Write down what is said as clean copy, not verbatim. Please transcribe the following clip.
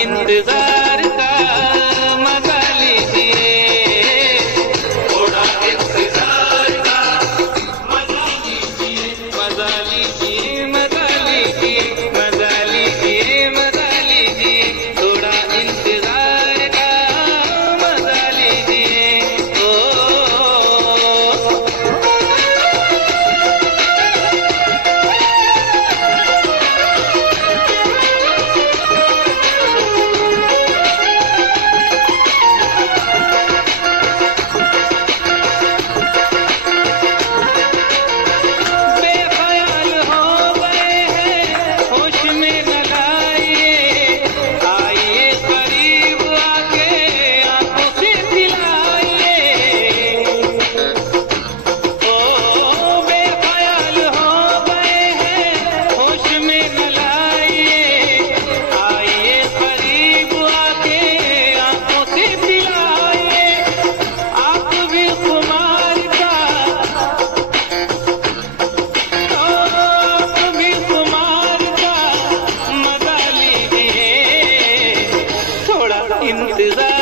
इंतजार का मजा लीजिए, थोड़ा इंतजार का मजा लीजिए, मजा लीजिए, मजा लीजिए, मजा लीजिए, मजा लीजिए, थोड़ा इंतजार का मजा लीजिए। इंतजार